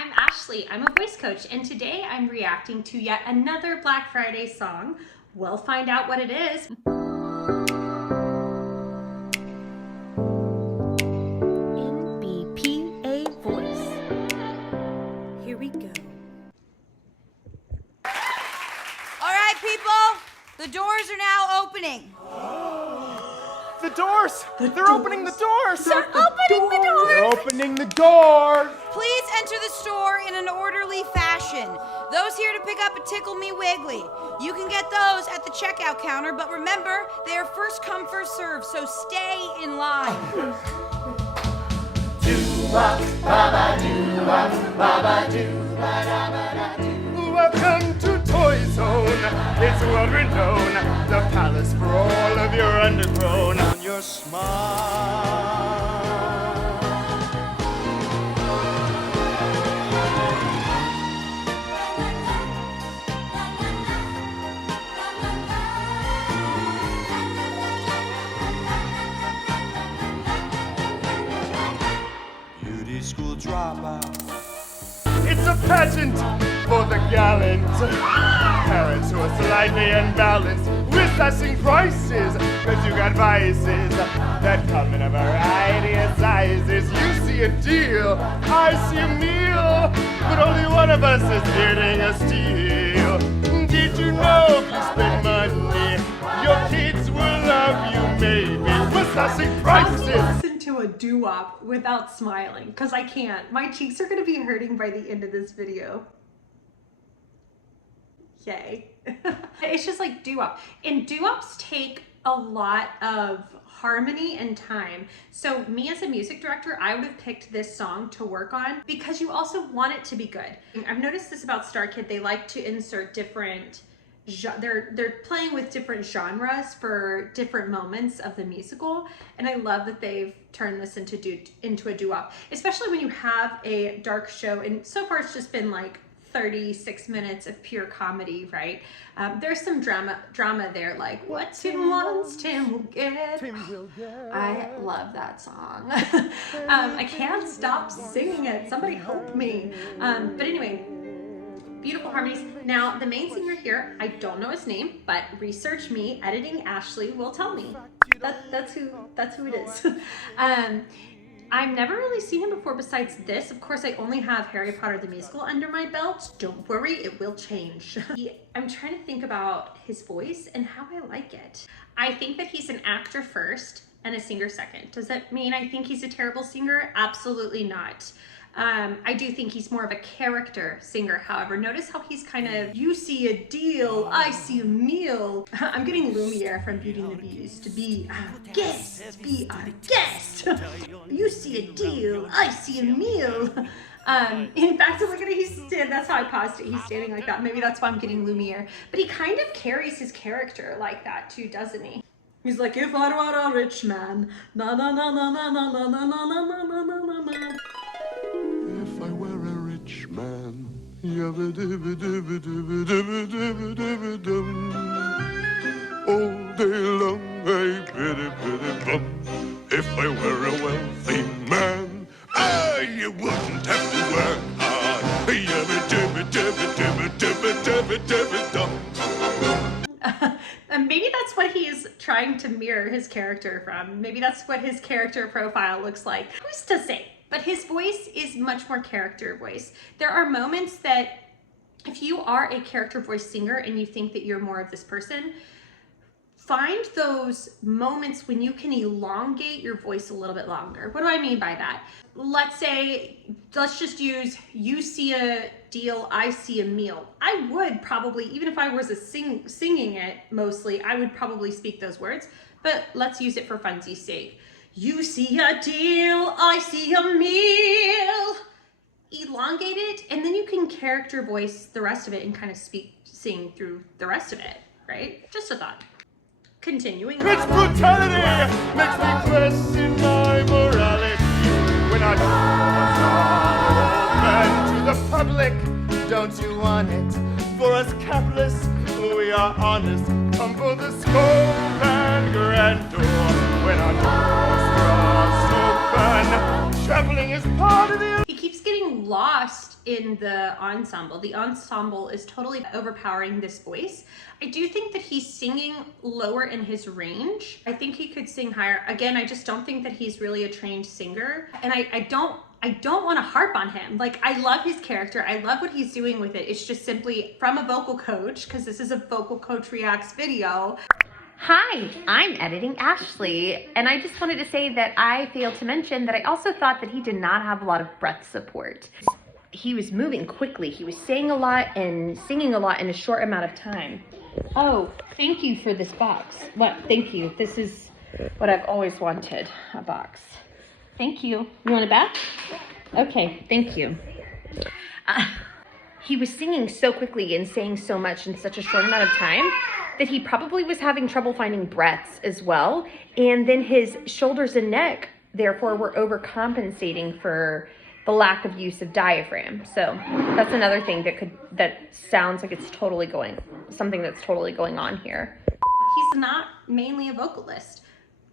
I'm Ashley. I'm a voice coach, and today I'm reacting to yet another Black Friday song. We'll find out what it is. NBPA voice. Here we go. All right, people, the doors are now opening. The doors! They're opening the doors! They're opening the doors! They're opening the doors! Please enter the store in an orderly fashion. Those here to pick up a Tickle Me Wiggly. You can get those at the checkout counter, but remember, they are first come, first serve, so stay in line. Welcome to Toy Zone. It's world renowned. The palace for all of your undergrown on your smile. Beauty school dropout. It's a pageant for the gallant. Parents who are slightly unbalanced with slashing prices, cause you got vices that come in a variety of sizes. You see a deal, I see a meal, but only one of us is getting a steal. Did you know if you spend money, your kids will love you maybe with slashing prices? Listen to a doo-wop without smiling, because I can't. My cheeks are going to be hurting by the end of this video. Yay. It's just like doo-wop. And doo-wops take a lot of harmony and time. So me as a music director, I would have picked this song to work on because you also want it to be good. I've noticed this about Starkid. They like to insert different they're playing with different genres for different moments of the musical, and I love that they've turned this into a doo-wop, especially when you have a dark show. And so far it's just been like 36 minutes of pure comedy, right? There's some drama there, like what Tim wants, Tim will get. I love that song. I can't stop singing it. Somebody help me. But anyway, beautiful harmonies. Now, the main singer here, I don't know his name, but research me, editing Ashley will tell me. That's who it is. I've never really seen him before besides this. Of course, I only have Harry Potter the Musical under my belt. Don't worry, it will change. I'm trying to think about his voice and how I like it. I think that he's an actor first and a singer second. Does that mean I think he's a terrible singer? Absolutely not. I do think he's more of a character singer, however. Notice how he's kind of, you see a deal, I see a meal. I'm getting Lumiere from Beauty and the Beast to be our guest, be our guest. You see a deal, I see a meal. In fact, look at it, that's how I paused it. He's standing like that. Maybe that's why I'm getting Lumiere. But he kind of carries his character like that too, doesn't he? He's like, if I were a rich man, na na na na na na na na na na na na na na. If I were a rich man, all day long I pity bum. If I were a wealthy man, I wouldn't have to work hard. And maybe that's what he's trying to mirror his character from. Maybe that's what his character profile looks like. Who's to say? But his voice is much more character voice. There are moments that if you are a character voice singer and you think that you're more of this person, find those moments when you can elongate your voice a little bit longer. What do I mean by that? Let's just use, you see a deal, I see a meal. I would probably, even if I was singing it mostly, I would probably speak those words, but let's use it for funsies' sake. You see a deal, I see a meal. Elongate it, and then you can character voice the rest of it and kind of sing through the rest of it, right? Just a thought. Continuing. Its brutality makes me question my morality. When I open to the public, don't you want it? For us capitalists, we are honest. Come for the scope and grandeur. When our doors frost open, traveling is part of the... He keeps getting getting lost in the ensemble. The ensemble is totally overpowering this voice. I do think that he's singing lower in his range. I think he could sing higher. Again, I just don't think that he's really a trained singer. And I don't want to harp on him. Like, I love his character. I love what he's doing with it. It's just simply from a vocal coach, because this is a vocal coach reacts video. Hi, I'm editing Ashley, and I just wanted to say that I failed to mention that I also thought that he did not have a lot of breath support. He was moving quickly. He was saying a lot and singing a lot in a short amount of time. Oh, thank you for this box. What? Thank you. This is what I've always wanted, a box. Thank you. You want it back? Okay, thank you. He was singing so quickly and saying so much in such a short amount of time that he probably was having trouble finding breaths as well. And then his shoulders and neck, therefore, were overcompensating for the lack of use of diaphragm. So that's another thing that sounds like it's something that's totally going on here. He's not mainly a vocalist.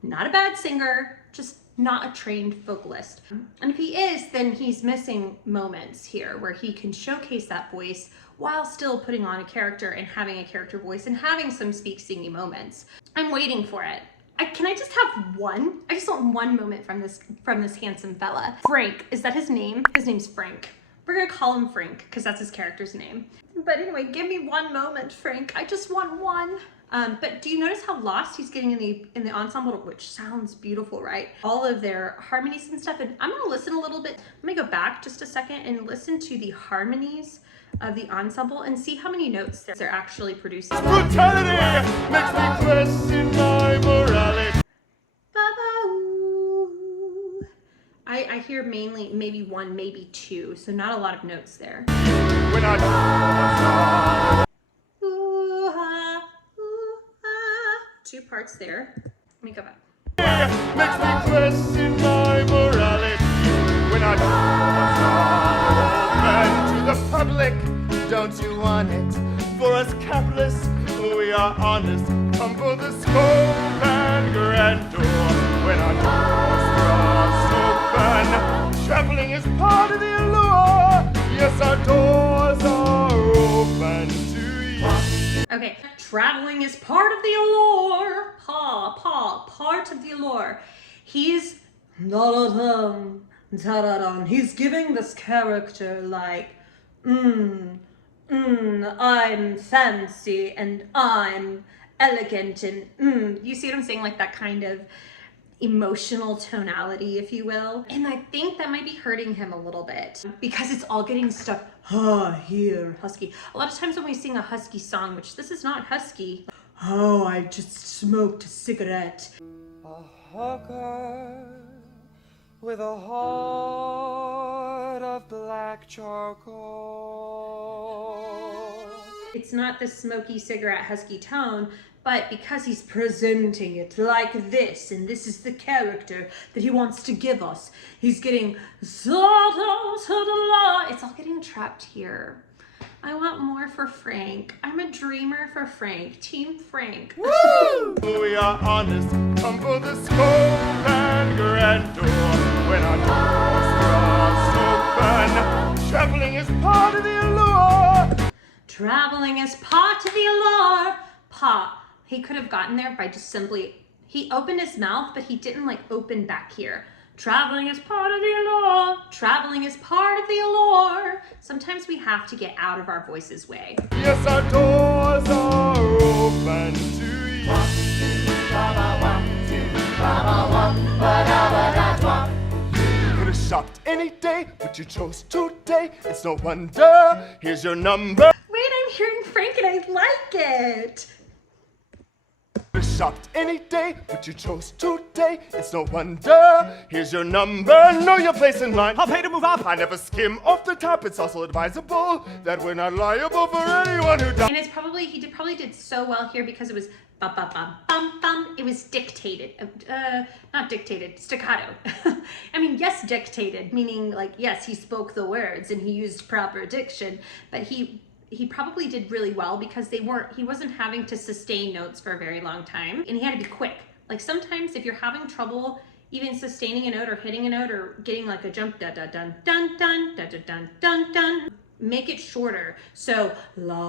Not a bad singer, just not a trained vocalist. And if he is, then he's missing moments here where he can showcase that voice while still putting on a character and having a character voice and having some speak-singy moments. I'm waiting for it. Can I just have one? I just want one moment from this handsome fella. Frank, is that his name? His name's Frank. We're gonna call him Frank because that's his character's name. But anyway, give me one moment, Frank. I just want one. But do you notice how lost he's getting in the ensemble, which sounds beautiful, right? All of their harmonies and stuff. And I'm gonna listen a little bit. Let me go back just a second and listen to the harmonies of the ensemble and see how many notes they're actually producing. Brutality makes me question my morality. I hear mainly maybe one, maybe two, so not a lot of notes there. When I Ooh, ah, ooh, ah. Two parts there. Let me go back. makes me question my morality. When I open to the public, don't you want it? For us capitalists, we are honest. Come for the scope and grandeur. When our doors open, traveling is part of the allure. Yes, our doors are open to you. Okay, traveling is part of the allure. Part of the allure. He's he's giving this character like, I'm fancy and I'm elegant and you see what I'm saying? Like that kind of emotional tonality, if you will. And I think that might be hurting him a little bit because it's all getting stuck here, husky. A lot of times when we sing a husky song, which this is not husky. Oh, I just smoked a cigarette. A hooker with a heart of black charcoal. It's not the smoky cigarette husky tone, but because he's presenting it like this, and this is the character that he wants to give us, he's getting it's all getting trapped here. I want more for Frank. I'm a dreamer for Frank. Team Frank. Woo! We are honest, come for the scope and grandeur. When our doors open, traveling is part of the allure. Traveling is part of the allure. He could have gotten there by just simply, he opened his mouth, but he didn't like open back here. Traveling is part of the allure. Traveling is part of the allure. Sometimes we have to get out of our voice's way. Yes, our doors are open to you. You could have shopped any day, but you chose today. It's no wonder. Here's your number. Wait, I'm hearing Frank and I like it. Shopped any day, but you chose today. It's no wonder. Here's your number. Know your place in line. I'll pay to move up. I never skim off the top. It's also advisable that we're not liable for anyone who does. And it's probably, he probably did so well here because it was bum bum bum bum bum. It was dictated. Not dictated, staccato. I mean, yes, dictated, meaning like, yes, he spoke the words and he used proper diction, but he probably did really well because he wasn't having to sustain notes for a very long time and he had to be quick. Like sometimes if you're having trouble even sustaining a note or hitting a note or getting like a jump, da da dun dun dun da da dun dun dun. Make it shorter. So la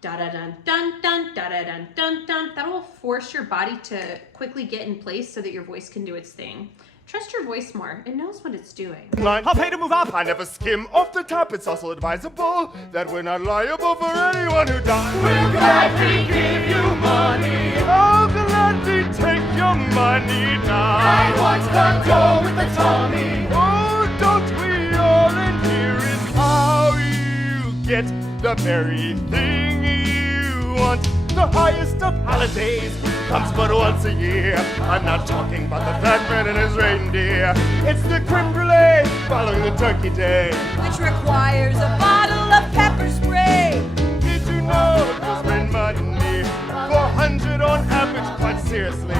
da da dun dun dun da da dun dun dun. That will force your body to quickly get in place so that your voice can do its thing. Trust your voice more. It knows what it's doing. I'll pay to move up. I never skim off the top. It's also advisable that we're not liable for anyone who dies. We'll gladly give you money. I'll gladly take your money now. I want the dough with the Tommy. Oh, don't we all? And here is how you get the very thing you want. The highest of holidays comes but once a year. I'm not talking about the fat man and his reindeer. It's the creme brulee following the turkey day, which requires a bottle of pepper spray. Did you know you'll spend money, 400 on average, quite seriously.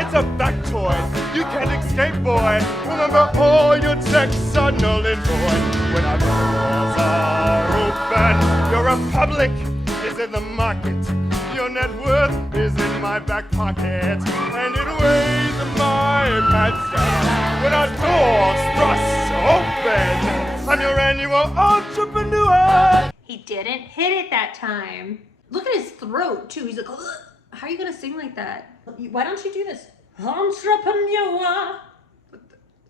It's a factoid, you can't escape, boy. Remember, all your checks are null and void. When our doors are open, your republic is in the market. Your net worth is in my back pocket, and it weighs my pants down. When our doors thrust open, I'm your annual entrepreneur. He didn't hit it that time. Look at his throat too. He's like, ugh. How are you gonna sing like that? Why don't you do this? Entrepreneur.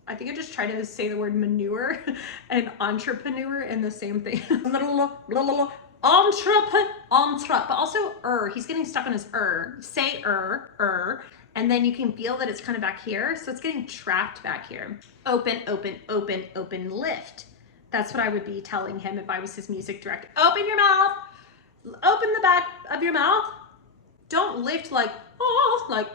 I think I just tried to say the word manure and entrepreneur in the same thing. Entrep, but also he's getting stuck on his say and then you can feel that it's kind of back here, so it's getting trapped back here. Open, open, open, open, lift. That's what I would be telling him if I was his music director. Open your mouth, open the back of your mouth. Don't lift like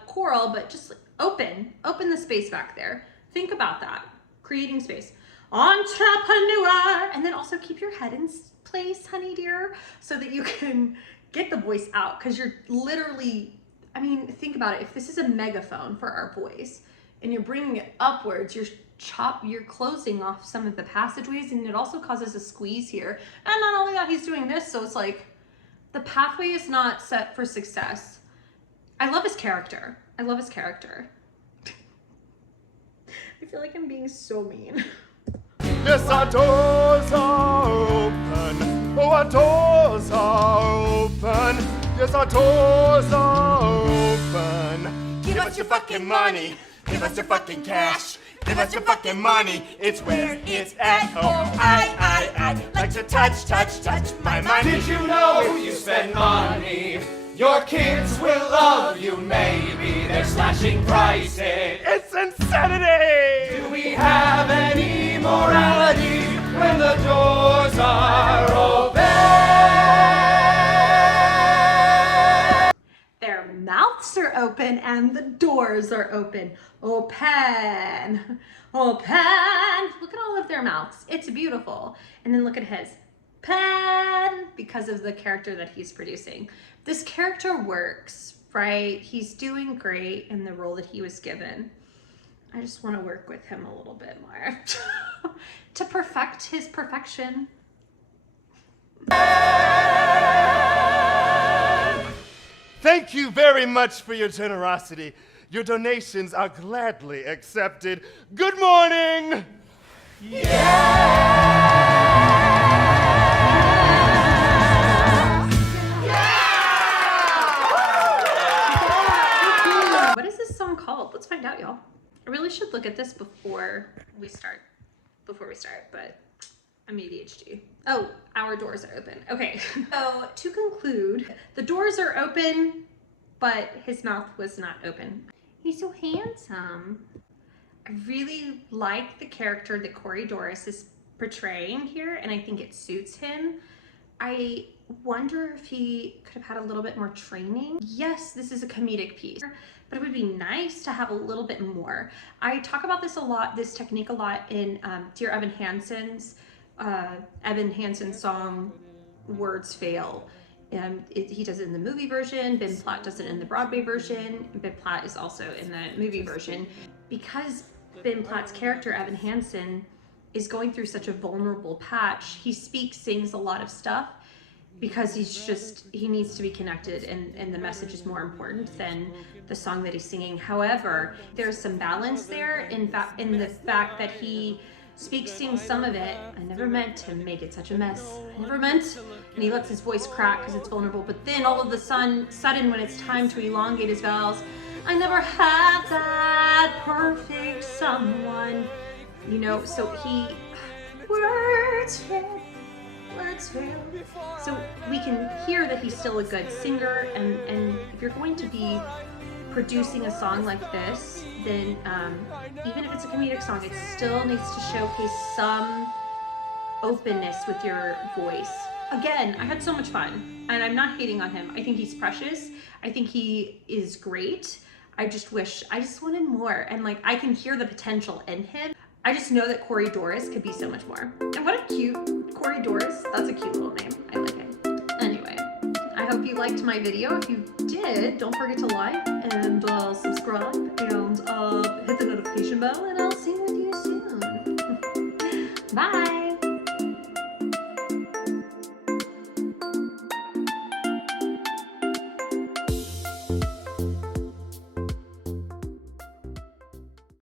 choral, but just open the space back there. Think about that, creating space. Entrepreneur, and then also keep your head in place, honey dear, so that you can get the voice out, because you're literally, I mean, think about it. If this is a megaphone for our voice and you're bringing it upwards, you're closing off some of the passageways, and it also causes a squeeze here. And not only that, he's doing this, so it's like the pathway is not set for success. I love his character. I love his character. I feel like I'm being so mean. Yes, our doors are open. Oh, our doors are open. Yes, our doors are open. Give us your fucking money. Give us your fucking cash. Give us your fucking money. It's where it's at. Oh, I like to touch my money. Did you know you spend money? Your kids will love you, maybe. They're slashing prices. It's insanity! Do we have any morality when the doors are open? Their mouths are open and the doors are open. Open. Open. Look at all of their mouths. It's beautiful. And then look at his. Pen, because of the character that he's producing. This character works, right? He's doing great in the role that he was given. I just want to work with him a little bit more to perfect his perfection. Thank you very much for your generosity. Your donations are gladly accepted. Good morning! What is this song called? Let's find out, y'all. I really should look at this before we start, but I'm ADHD. Oh, our doors are open. Okay, so to conclude, the doors are open, but his mouth was not open. He's so handsome. I really like the character that Corey Doris is portraying here, and I think it suits him. I wonder if he could have had a little bit more training. Yes, this is a comedic piece, but it would be nice to have a little bit more. I talk about this technique a lot in Dear Evan Hansen's song, Words Fail. He does it in the movie version, Ben Platt does it in the Broadway version, Ben Platt is also in the movie version. Because Ben Platt's character, Evan Hansen, is going through such a vulnerable patch, he sings a lot of stuff, because he needs to be connected, and the message is more important than the song that he's singing. However, there's some balance there in the fact that he sings some of it. I never meant to make it such a mess. I never meant. And he lets his voice crack because it's vulnerable. But then all of the sudden, when it's time to elongate his vowels, I never had that perfect someone. You know, so words fail. So we can hear that he's still a good singer, and if you're going to be producing a song like this, then even if it's a comedic song, it still needs to showcase some openness with your voice. Again, I had so much fun, and I'm not hating on him. I think he's precious. I think he is great. I just wanted more, and like I can hear the potential in him. I just know that Corey Doris could be so much more. And what a cute Corey Doris. That's a cute little name. I like it. Anyway, I hope you liked my video. If you did, don't forget to like and subscribe and hit the notification bell, and I'll see you with you soon. Bye.